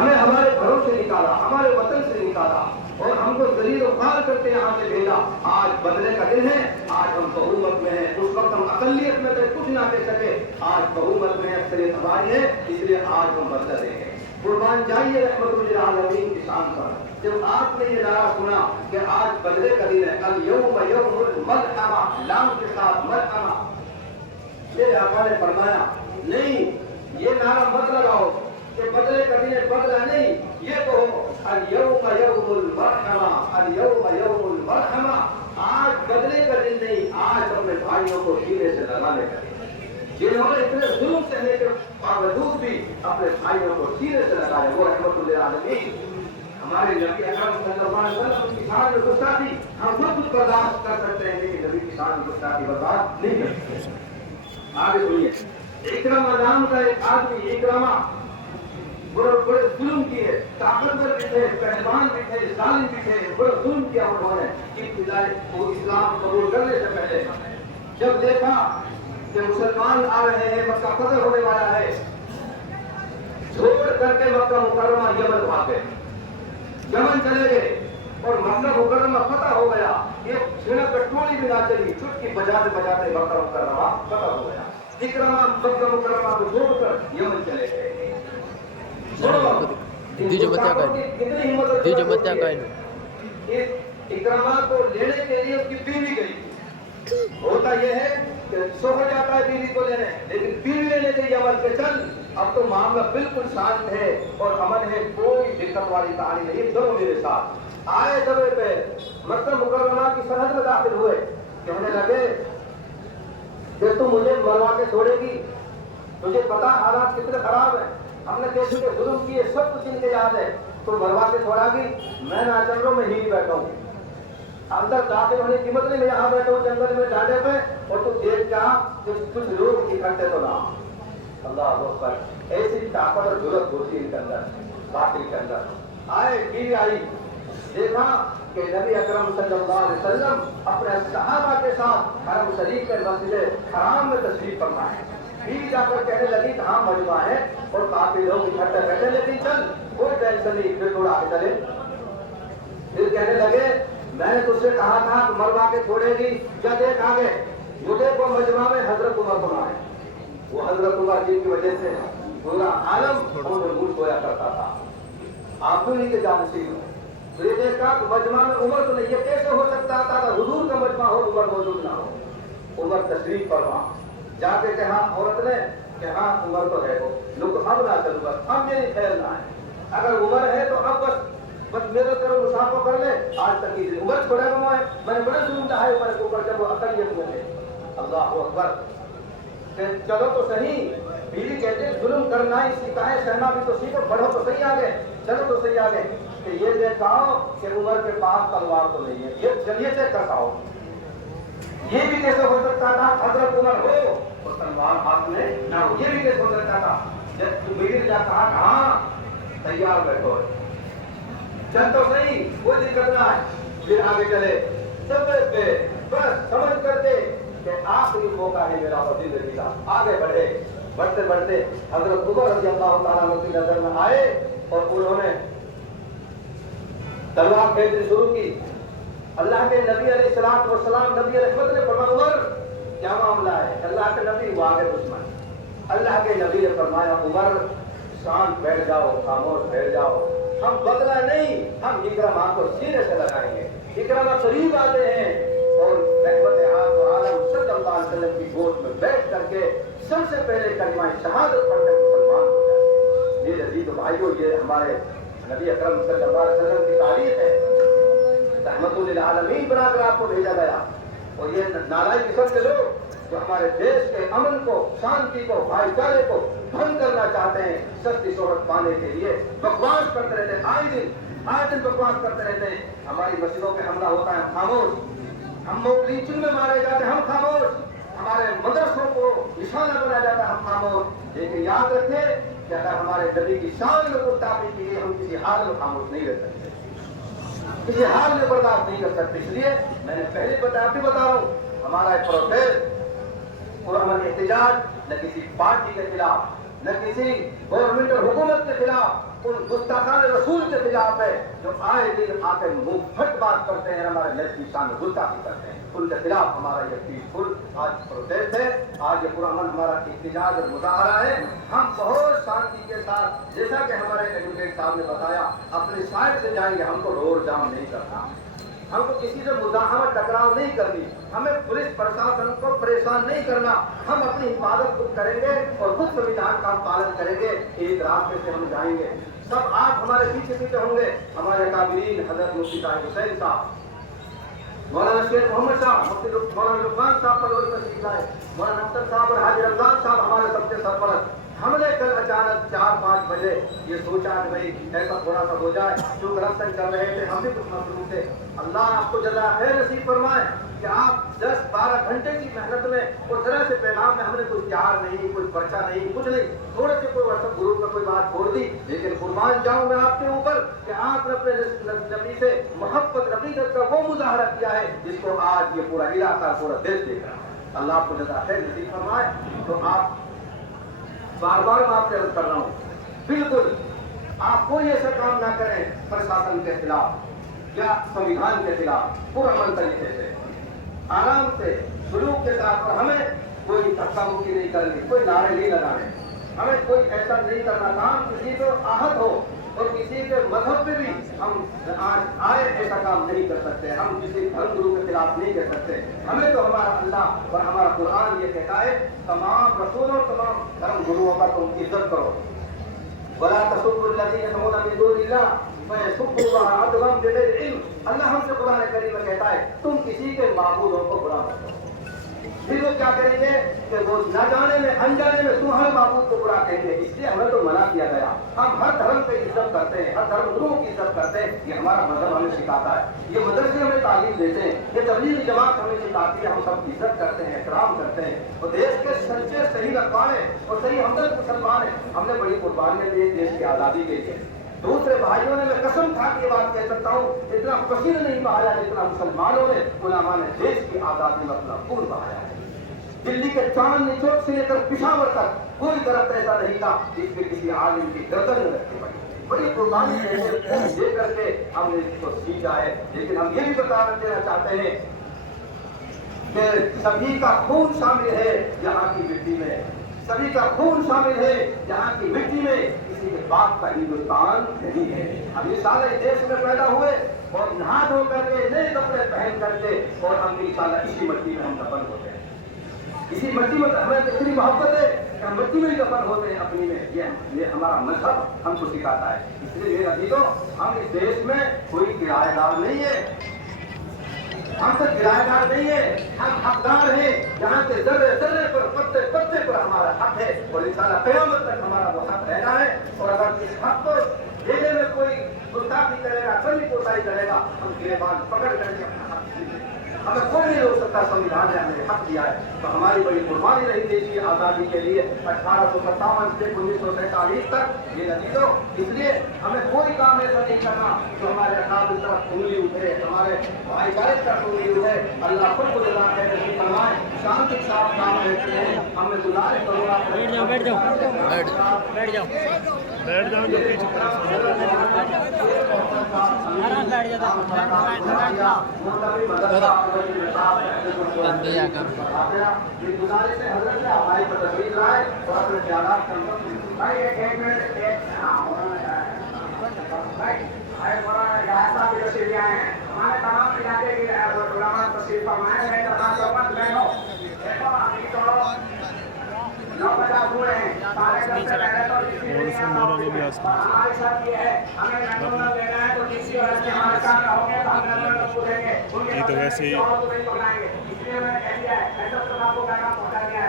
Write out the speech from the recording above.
ہمیں ہمارے گھروں سے نکالا، ہمارے وطن سے نکالا اور ہم کو ذلیل و خوار کر کے یہاں سے بھیجا۔ آج بدلے کا دن ہے، آج ہم بہومت میں ہیں۔ اس وقت ہم اقلیت میں تھے، کچھ نہ کہہ سکے، آج بہومت میں اکثریت ہماری ہے، اس لیے آج ہم بدلہ دیں گے۔ قربان جائیے رحمت للعالمین کی شان پر۔ جب آپ نے یہ نعرہ سنا کہ آج بدلے کا دن ہے، الیوم یوم الملحمہ، لام کے ساتھ ملحمہ، میرے آقا نے فرمایا نہیں، یہ نعرہ مت لگاؤ کہ بدلے کا دن ہے، بدلہ نہیں، یہ کہو الیوم یوم المرحمہ، الیوم یوم المرحمہ، آج بدلے کا دن نہیں، آج اپنے بھائیوں کو سینے سے لگانے کا دن ہے۔ جنہوں نے اتنے ظلم سہنے کے باوجود بھی اپنے بھائیوں کو سینے سے لگایا، وہ رحمت للعالمین ہمارے نبی اکرم صلی اللہ علیہ وسلم کی شان میں گستاخی ہم خود کچھ برداشت کر سکتے ہیں، لیکن نبی کی شان میں گستاخی برداشت نہیں کر سکتے۔ آگے سنیے، اکرمہ نام کا ایک آدمی، اکرمہ بڑے ظلم کیے، طاقتور بھی تھے، پہلوان بھی تھے، ظالم بھی تھے، بڑے ظلم کیا انہوں نے ابتدائی وہ اسلام قبول کرنے سے پہلے۔ جب دیکھا کہ مسلمان آ رہے ہیں، مکہ فتح ہونے والا ہے، چھوڑ کر کے مکہ مکرمہ یمن بھاگے، یمن چلے گئے اور مکہ مکرمہ فتح ہو گیا۔ ایک چھڑک ٹولی بھی نہ چلی، چٹکی بجاتے بجاتے مکہ مکرمہ فتح ہو گیا۔ اکرمہ مکہ مکرمہ کو چھوڑ کر یمن چلے گئے۔ اکرمہ کو لینے کے لیے اس کی بیوی گئی۔ ہوتا یہ ہے کہ شوہر جاتا ہے بیوی کو لینے، لیکن بیوی لینے کے یمن کے چل، اب تو معاملہ بالکل شانت ہے اور امن ہے، کوئی دقت والی کہانی نہیں، چلو میرے ساتھ۔ آئے دبے پہ مکہ مکرمہ کی سرحد میں داخل ہوئے، کہنے لگے کہ تم مجھے مروا کے چھوڑے گی، تجھے پتا حالات کتنے خراب ہیں، ہم نے کیسے کے ظلم کیے، سب کچھ ان کے یاد ہے، تو مروا کے چھوڑا گی؟ میں نہ جنگلوں میں ہی بیٹھا ہوں، اندر داخل ہونے کی ہمت نہیں، میں یہاں بیٹھا ہوں جنگل میں ڈانڈے پہ، اور تو دیکھ کیا کچھ لوگ اکٹھے تو نہ۔ اللہ اکبر، ایسی طاقت اور جرأت ہوتی ہے ان کے اندر، باطل کے اندر۔ آئے بیوی آئی، دیکھا کہ نبی اکرم صلی اللہ علیہ وسلم اپنے صحابہ کے ساتھ حرم شریف کے مسجد حرام میں تشریف فرما ہے۔ بیوی جا کر کہنے لگی کہ ہاں مجمع ہے اور کافی لوگ اکٹھے بیٹھے، لیکن چل کوئی ٹینشن نہیں، پھر تھوڑا آگے چلے۔ پھر کہنے لگے میں نے تجھ سے کہا تھا کہ مروا کے چھوڑے گی، کیا دیکھ آگے مجھے کو مجمع میں حضرت عمر بنا ہے، وہ حضرت عمر جن کی وجہ سے پورا عالم اور ملک ہویا کرتا تھا، آپ کو نہیں کہ جانشین ہو۔ تو یہ دیکھا کہ مجمع میں عمر تو نہیں، یہ کیسے ہو سکتا تھا کہ حضور کا مجمع ہو عمر موجود نہ ہو۔ عمر تشریف فرما، جا کے کہا عورت نے کہ ہاں عمر تو ہے، وہ لوگ اب نہ چلو، بس اب میری خیر نہ ہے، اگر عمر ہے تو اب بس میرے طرف مسافہ کر لے، آج تک کی عمر چھوڑا گا میں نے بڑے ظلم ڈھائے عمر کے اوپر جب وہ اقلیت میں تھے۔ اللہ اکبر، چلو تو صحیح، بیوی کہتے ظلم کرنا ہی سیکھا ہے، سہنا بھی تو سیکھو، بڑھو تو صحیح آگے، چلو تو صحیح آگے، کہ یہ دیکھاؤ کہ عمر کے پاس تلوار تو نہیں ہے، یہ چلیے چیک کرتا ہو، یہ بھی کیسے ہو سکتا تھا حضرت عمر ہو اور تلوار ہاتھ میں نہ ہو، یہ بھی کیسے ہو سکتا تھا؟ جب بیوی نے کہا ہاں تیار بیٹھو، چل تو صحیح، کوئی دقت نہ ہے، پھر آگے چلے، سب پہ بس سمجھ کر کے کہ آخری موقع ہے میرا اور زندگی کا، آگے بڑھے، بڑھتے بڑھتے حضرت عمر رضی اللہ تعالیٰ عنہ کی نظر میں آئے اور انہوں نے تلوار پھینکنا شروع کی۔ اللہ کے نبی علیہ السلام والسلام، نبی رحمت نے فرمایا عمر کیا معاملہ ہے؟ اللہ کے نبی وہ آگے دشمن، اللہ کے نبی نے فرمایا عمر شانت بیٹھ جاؤ، خاموش بیٹھ جاؤ، ہم بدلہ نہیں، ہم اکرمہ کو سینے سے لگائیں گے۔ اکرمہ قریب آتے ہیں اور رحمت عالم صلی اللہ علیہ وسلم کی گود میں بیٹھ کر کے سب سے پہلے کلمہ شہادت پڑھ کر مسلمان ہو جاتے ہیں۔ میرے عزیز و بھائیو، یہ ہمارے نبی اکرم صلی اللہ علیہ وسلم کی تاریخ ہے، رحمت للعالمین بنا کر آپ کو بھیجا گیا، اور یہ نالائق قسم کے لوگ جو ہمارے دیش کے امن کو، شانتی کو، بھائی چارے کو بھنگ کرنا چاہتے ہیں، سستی شہرت پانے کے لیے بکواس کرتے رہتے ہیں، آئے دن بکواس کرتے رہتے ہیں۔ ہماری مسجدوں پہ حملہ ہوتا ہے، ہم خاموش، ہم لنچنگ میں مارے جاتے ہیں، ہم خاموش، ہمارے مدرسوں کو نشانہ بنایا جاتا ہے، ہم خاموش۔ لیکن یاد رکھیں کہ اگر ہمارے نبی کی شان میں گستاخی کی گئی، ہم کسی حال میں خاموش نہیں رہ سکتے، کسی حال میں برداشت نہیں کر سکتے۔ اس لیے میں نے پہلے بتا رہا ہوں، ہمارا ایک پروٹیسٹ پرامن احتجاج نہ کسی پارٹی کے خلاف، نہ کسی گورنمنٹ اور حکومت کے خلاف، ان گستاخان رسول کے خلاف ہے جو آئے دن آ کے منہ پھٹ بات کرتے ہیں، ہمارے نبی کی شان میں گستاخی کرتے ہیں، ان کے خلاف ہمارا یہ پیسفل آج پروٹیسٹ ہے، آج یہ پرامن ہمارا احتجاج اور مظاہرہ ہے۔ ہم بہت شانتی کے ساتھ، جیسا کہ ہمارے ایڈوکیٹ صاحب نے بتایا، اپنی سائڈ سے جائیں گے، ہم کو روڈ جام نہیں کرنا، ہم کو کسی سے مزاحمت ٹکراؤ نہیں کرنی، ہمیں پولیس پرشاسن کو پریشان نہیں کرنا، ہم اپنی حفاظت خود کریں گے اور خود سنویدھان کا پالن کریں گے، ایک راستے سے ہم جائیں گے۔ سب آپ ہمارے پیچھے پیچھے ہوں گے، ہمارے کابلین حضرت مفتی طاہر حسین صاحب، مولانا شیخ محمد صاحب، مفتی مولانا لقمان صاحب پر روز تشریف لائے، مولانا اختر صاحب اور حاجی رمضان صاحب ہمارے سب کے سرپرست۔ ہم نے کل اچانک 4-5 بجے یہ سوچا کہ بھائی ایسا تھوڑا سا ہو جائے، جو رفتن کر رہے تھے ہم بھی کچھ مصروف تھے۔ اللہ آپ کو جزائے خیر نصیب فرمائے کہ آپ 10-12 گھنٹے کی محنت میں اور طرح سے پیغام میں ہم نے کوئی چار نہیں، کوئی پرچہ نہیں، کچھ نہیں، تھوڑے سے کوئی واٹس ایپ گروپ میں کوئی بات چھوڑ دی، لیکن قربان جاؤں میں آپ کے اوپر کہ آپ نے اپنے نبی سے محبت عقیدت کا وہ مظاہرہ کیا ہے جس کو آج یہ پورا علاقہ، پورا دیش دیکھ رہا ہے۔ اللہ آپ کو جزائے خیر نصیب فرمائے۔ تو آپ بار بار میں آپ سے عرض کر رہا ہوں، بالکل آپ کوئی ایسا کام نہ کریں پرشاسن کے خلاف یا سنویدھان کے خلاف، پرامن طریقے سے، آرام سے، سلوک کے ساتھ، اور ہمیں کوئی دھکا مکی نہیں کرنی، کوئی نعرے نہیں لگانے، ہمیں کوئی ایسا نہیں کرنا کام کسی کو آہت ہو اور کسی کے مذہب پہ بھی ہم آج آئے ایسا کام نہیں کر سکتے، ہم کسی دھرم گرو کے خلاف نہیں کر سکتے۔ ہمیں تو ہمارا اللہ اور ہمارا قرآن یہ کہتا ہے تمام رسولوں، تمام دھرم گروؤں کا تم عزت کرو، وَلَا تَسُبُّوا الَّذِينَ يَدْعُونَ مِن دُونِ اللَّهِ فَيَسُبُّوا اللَّهَ عَدْوًا بِغَيْرِ عِلْمٍ۔ اللہ ہم سے قرآن کریم میں کہتا ہے تم کسی کے معبودوں کو برا مت کرو۔ پھر وہ کیا کریں گے کہ وہ نہ جانے میں انجانے میں تمہارے معبود کو برا کہیں گے، اس لیے ہمیں تو منع کیا گیا۔ ہم ہر دھرم کی عزت کرتے ہیں، ہر دھرم گروؤں کی عزت کرتے ہیں، یہ ہمارا مذہب ہمیں سکھاتا ہے، یہ مدرسے ہمیں تعلیم دیتے ہیں، یہ تبلیغی جماعت ہمیں سکھاتی ہے، ہم سب کی عزت کرتے ہیں، احترام کرتے ہیں، اور دیش کے سچے صحیح رکھوانے اور صحیح ہمدرد مسلمان ہیں۔ ہم نے بڑی قربانیاں دی دیش کی آزادی کے لیے، دوسرے بھائیوں نے، میں قسم کھا کے بات کہہ سکتا ہوں، اتنا پسینہ نہیں بہایا جتنا مسلمانوں نے، علماء نے دیش کی آزادی میں اپنا خون بہایا ہے۔ دلی کے چاندنی چوک سے لے کر پشاور تک کوئی درخت ایسا نہیں تھا جس میں کسی عالم کی گردن نہ رکھی پڑی، بڑی قربانی دے کر کے ہم نے اس کو سیکھا ہے۔ لیکن ہم یہ بھی بتا دینا چاہتے ہیں کہ سبھی کا خون شامل ہے یہاں کی مٹی میں، سبھی کا خون شامل ہے یہاں کی مٹی میں، کسی کے باپ کا ہندوستان نہیں ہے۔ ہم اس سال اس دیش میں پیدا ہوئے اور نہا دھو کر کے نئے کپڑے پہن کر کے، اور ہم انشاءاللہ اسی مٹی میں ہم دفن ہوتے ہیں، اسی مٹی میں ہمیں اتنی محبت ہے کہ ہم مٹی میں ہی دفن ہوتے ہیں اپنی میں، یہ ہمارا مذہب ہم کو سکھاتا ہے۔ اس لیے میرے عزیزوں، ہم اس دیش میں کوئی کرایہ دار نہیں ہے، ہم تو کرایہ دار نہیں ہے، ہم حقدار ہیں، یہاں کے ذرے ذرے پر، پتے پتے پر ہمارا حق ہے، اور انشاءاللہ قیامت تک ہمارا وہ حق رہنا ہے۔ اور اگر اس حق کو دینے میں کوئی گستاخی کرے گا، کمی کوتاہی کرے گا، ہم گریبان پکڑ کر کے اپنا حق دیں گے۔ ہمیں کوئی نہیں روک سکتا، سنویدھان نے ہمیں حق دیا ہے، تو ہماری بڑی قربانی رہی دیش کی آزادی کے لیے 1857 سے 1947 تک۔ یہ عزیزوں، اس لیے ہمیں کوئی کام ایسا نہیں کرنا جو ہمارے اقدام کی طرف انگلی اٹھے، ہمارے بھائی چارے کی طرف انگلی اٹھے۔ اللہ خود کو جزائے خیر نصیب فرمائے، شانتی کے ساتھ کام رہتے ہیں۔ ہم نے گزارش کروں گا، بیٹھ جاؤ بیٹھ جاؤ بیٹھ جاؤ بیٹھ جاؤ جو پیچھے گزارش ہے حضرت سے ہماری پر تشریف لائے اور اپنے خیالات کا ایک منٹ ہمارے تمام علاقے کے علماء تشریف فرمائے ہیں، ہوئے ہیں ہمارے ساتھ یہ ہے، ہمیں نمونہ دینا ہے تو کسی وجہ سے ہمارے ساتھ رہو گے تو ہم نمونہ پوچھیں گے، ان کے بعد نہیں پکڑائیں گے، اس لیے میں نے کہہ دیا ہے، ایسا تو آپ کو پیغام پہنچا دیا ہے۔